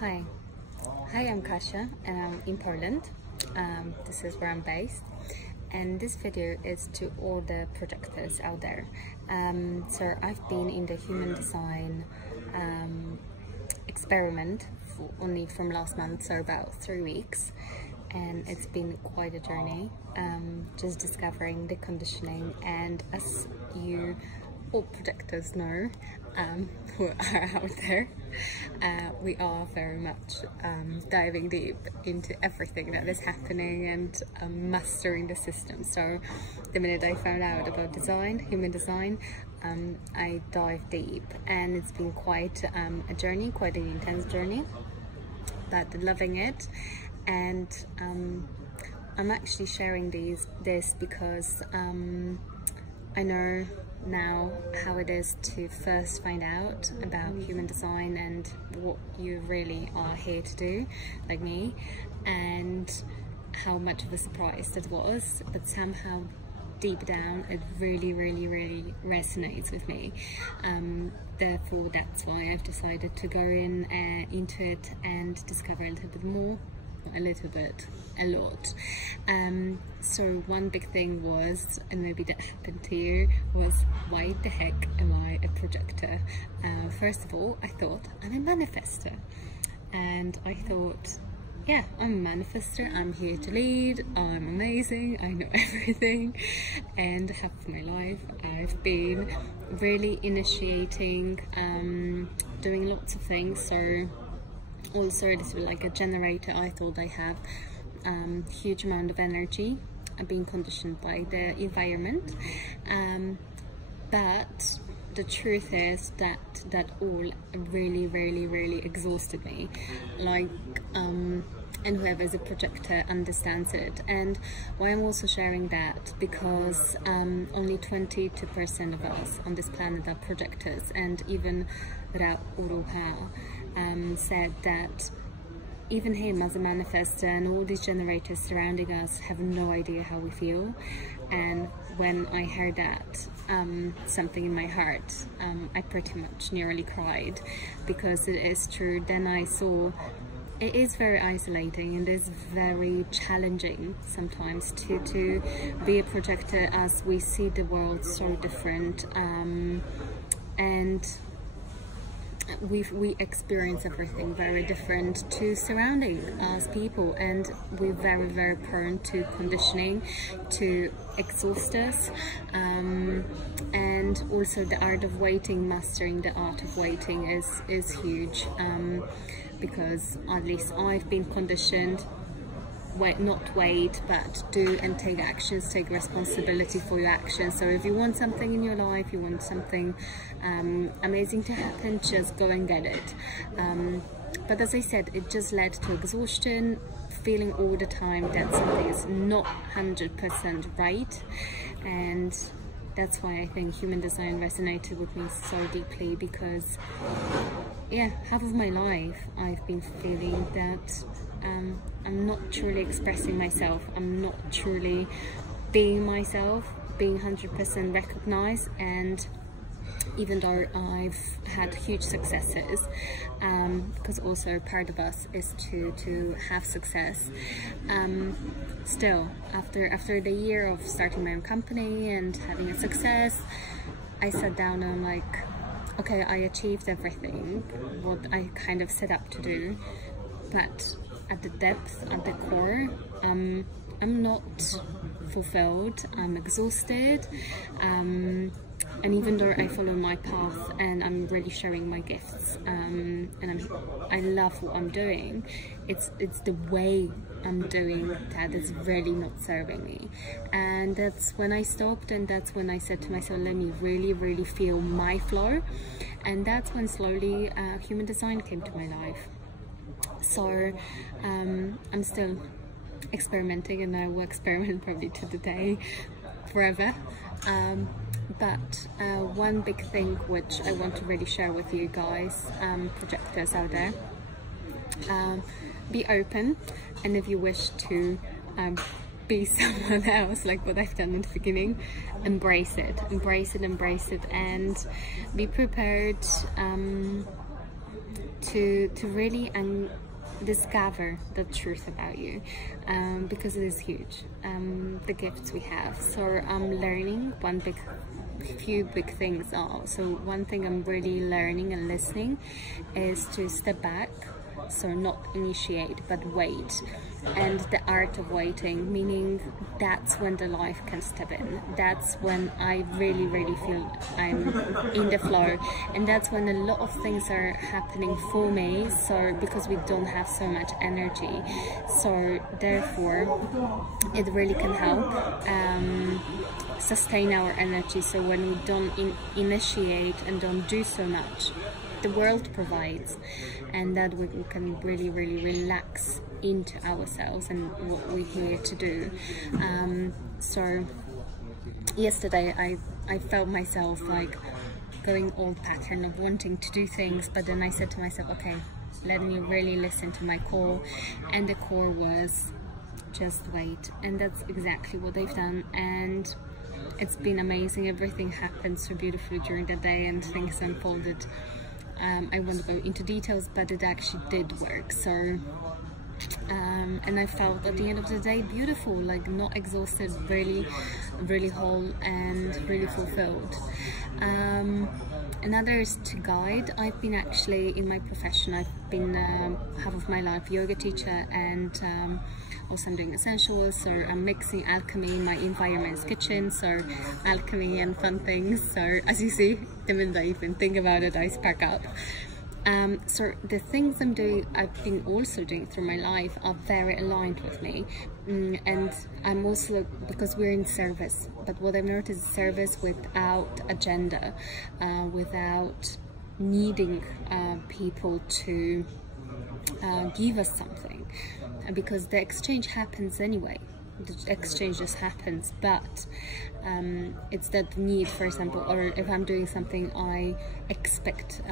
Hi, I'm Kasia and I'm in Poland. This is where I'm based, and this video is to all the projectors out there. So I've been in the human design experiment only from last month, so about 3 weeks, and it's been quite a journey, just discovering the conditioning. And as you all projectors know, who are out there, we are very much diving deep into everything that is happening and mastering the system. So the minute I found out about human design, I dived deep, and it's been quite a journey, quite an intense journey, but loving it. And I'm actually sharing this because I know now how it is to first find out about human design and what you really are here to do, like me, and how much of a surprise that was, but somehow deep down it really resonates with me. Therefore that's why I've decided to go into it and discover a little bit more, a little bit, a lot. So one big thing was, and maybe that happened to you, was why the heck am I a projector? First of all, I thought I'm a manifestor, and I thought, yeah, I'm a manifestor, I'm here to lead, I'm amazing, I know everything. And half of my life I've been really initiating, doing lots of things. So also, this was like a generator. I thought I have huge amount of energy. I'm being conditioned by the environment, but the truth is that all really exhausted me. Like, and whoever's a projector understands it. And why I'm also sharing that, because only 22% of us on this planet are projectors, and even without Uruha said that even him as a manifestor and all these generators surrounding us have no idea how we feel. And when I heard that, something in my heart, I pretty much nearly cried, because it is true. Then I saw it is very isolating and it's very challenging sometimes to be a projector, as we see the world so different, and we experience everything very different to surrounding us people, and we're very prone to conditioning to exhaust us. And also the art of waiting, mastering the art of waiting is huge, because at least I've been conditioned, not wait, but do and take actions, take responsibility for your actions. So if you want something in your life, you want something amazing to happen, just go and get it. But as I said, it just led to exhaustion, feeling all the time that something is not 100% right. And that's why I think human design resonated with me so deeply, because yeah, half of my life I've been feeling that I'm not truly expressing myself, I'm not truly being myself, being 100% recognized. And even though I've had huge successes, because also part of us is to have success, still after the year of starting my own company and having a success, I sat down and I'm like, okay, I achieved everything what I kind of set up to do, but at the depth, at the core, I'm not fulfilled, I'm exhausted, and even though I follow my path and I'm really sharing my gifts, and I love what I'm doing, it's the way I'm doing that is really not serving me. And that's when I stopped, and that's when I said to myself, let me really feel my flow. And that's when slowly human design came to my life. So I'm still experimenting, and I will experiment probably to the day, forever. But one big thing which I want to really share with you guys, projectors out there, be open, and if you wish to be someone else, like what I've done in the beginning, embrace it, and be prepared to really discover the truth about you, because it is huge, the gifts we have. So I'm learning few big things are. So one thing I'm really learning and listening is to step back, so not initiate but wait, and the art of waiting, meaning that's when the life can step in. That's when I really feel I'm in the flow, and that's when a lot of things are happening for me. So because we don't have so much energy, so therefore it really can help sustain our energy. So when we don't initiate and don't do so much, the world provides, and that we can really relax into ourselves and what we're here to do. So yesterday I felt myself like going old pattern of wanting to do things, but then I said to myself, okay, let me really listen to my core, and the core was just wait, and that's exactly what they've done. And it's been amazing. Everything happened so beautifully during the day, and things unfolded. I won't go into details, but it actually did work. So and I felt at the end of the day beautiful, like not exhausted, really whole and really fulfilled. Another is to guide. I've been actually, in my profession, I've been half of my life yoga teacher, and also I'm doing essential oils, so I'm mixing alchemy in my environment's kitchen, so alchemy and fun things. So as you see, the minute I even think about it, I spark up. So the things I've been also doing through my life are very aligned with me, and I'm also, because we're in service, but what I've noticed is service without agenda, without needing people to give us something, because the exchange happens anyway. The exchange just happens, but it's that need, for example, or if I'm doing something I expect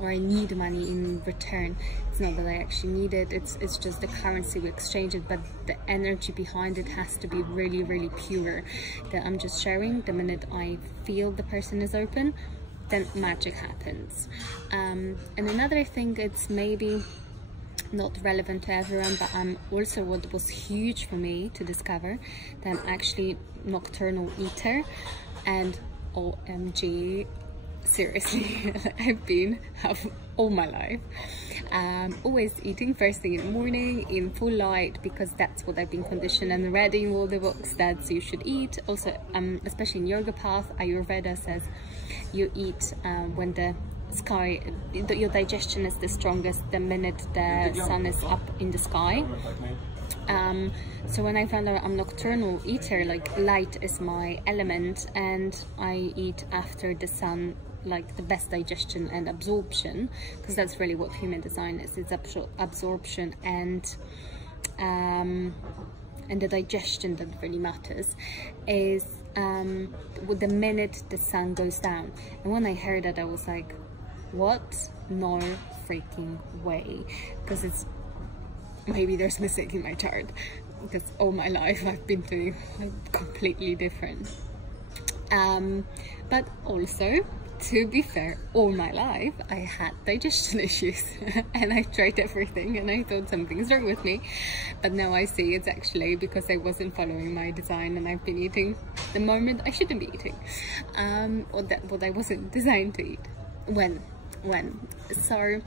or I need money in return, it's not that I actually need it, it's just the currency we exchange it, but the energy behind it has to be really pure, that I'm just sharing. The minute I feel the person is open, then magic happens. And another thing, it's maybe not relevant to everyone, but also what was huge for me to discover, that I'm actually nocturnal eater, and OMG, seriously, I've been all my life always eating first thing in the morning in full light, because that's what I've been conditioned and read in all the books that you should eat. Also especially in yoga path, Ayurveda says you eat when the sky, your digestion is the strongest the minute the sun is up in the sky. So when I found out I'm nocturnal eater, like light is my element, and I eat after the sun, like the best digestion and absorption, because that's really what human design is. It's absorption and the digestion that really matters, is with the minute the sun goes down. And when I heard that, I was like, what? No freaking way, because it's, maybe there's a mistake in my chart, because all my life I've been doing completely different. But also, to be fair, all my life I had digestion issues and I tried everything and I thought something's wrong with me, but now I see it's actually because I wasn't following my design, and I've been eating the moment I shouldn't be eating, or what I wasn't designed to eat when. So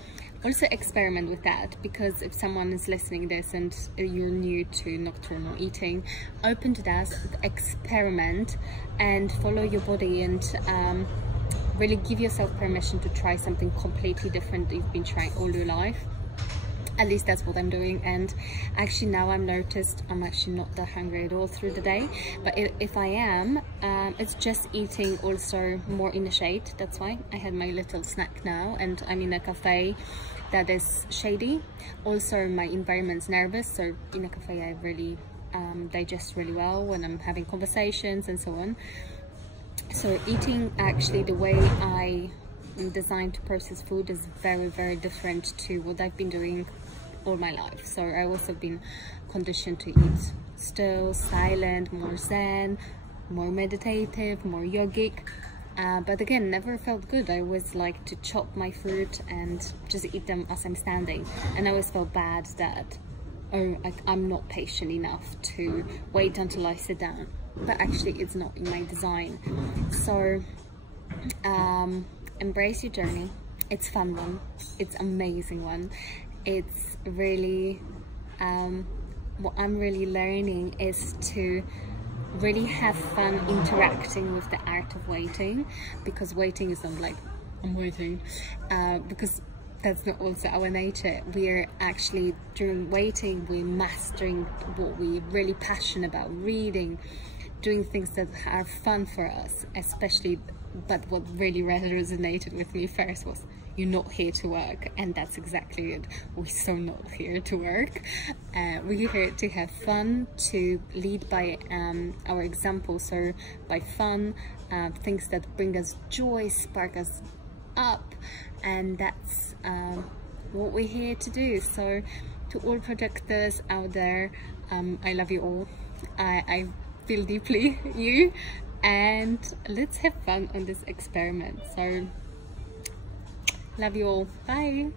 also experiment with that, because if someone is listening this and you're new to nocturnal eating, open to that, experiment and follow your body, and really give yourself permission to try something completely different that you've been trying all your life. At least that's what I'm doing. And actually now I'm noticed I'm actually not that hungry at all through the day, but if I am, it's just eating also more in the shade. That's why I had my little snack now, and I'm in a cafe that is shady. Also my environment's nervous, so in a cafe I really digest really well when I'm having conversations and so on. So eating, actually the way I am designed to process food is very different to what I've been doing all my life. So I also been conditioned to eat still, silent, more zen, more meditative, more yogic. but again, never felt good. I always like to chop my fruit and just eat them as I'm standing, and I always felt bad that, oh, I'm not patient enough to wait until I sit down. But actually it's not in my design. So embrace your journey. It's a fun one, it's amazing one. It's really what I'm really learning is to really have fun interacting with the art of waiting, because waiting is not like I'm waiting, because that's not also our nature. We're actually, during waiting, we're mastering what we're really passionate about, reading, doing things that are fun for us, especially. But what really resonated with me first was, you're not here to work, and that's exactly it. We're so not here to work. We're here to have fun, to lead by our example, so by fun, things that bring us joy, spark us up, and that's what we're here to do. So to all projectors out there, I love you all. I feel deeply you, and let's have fun on this experiment. So love you all. Bye.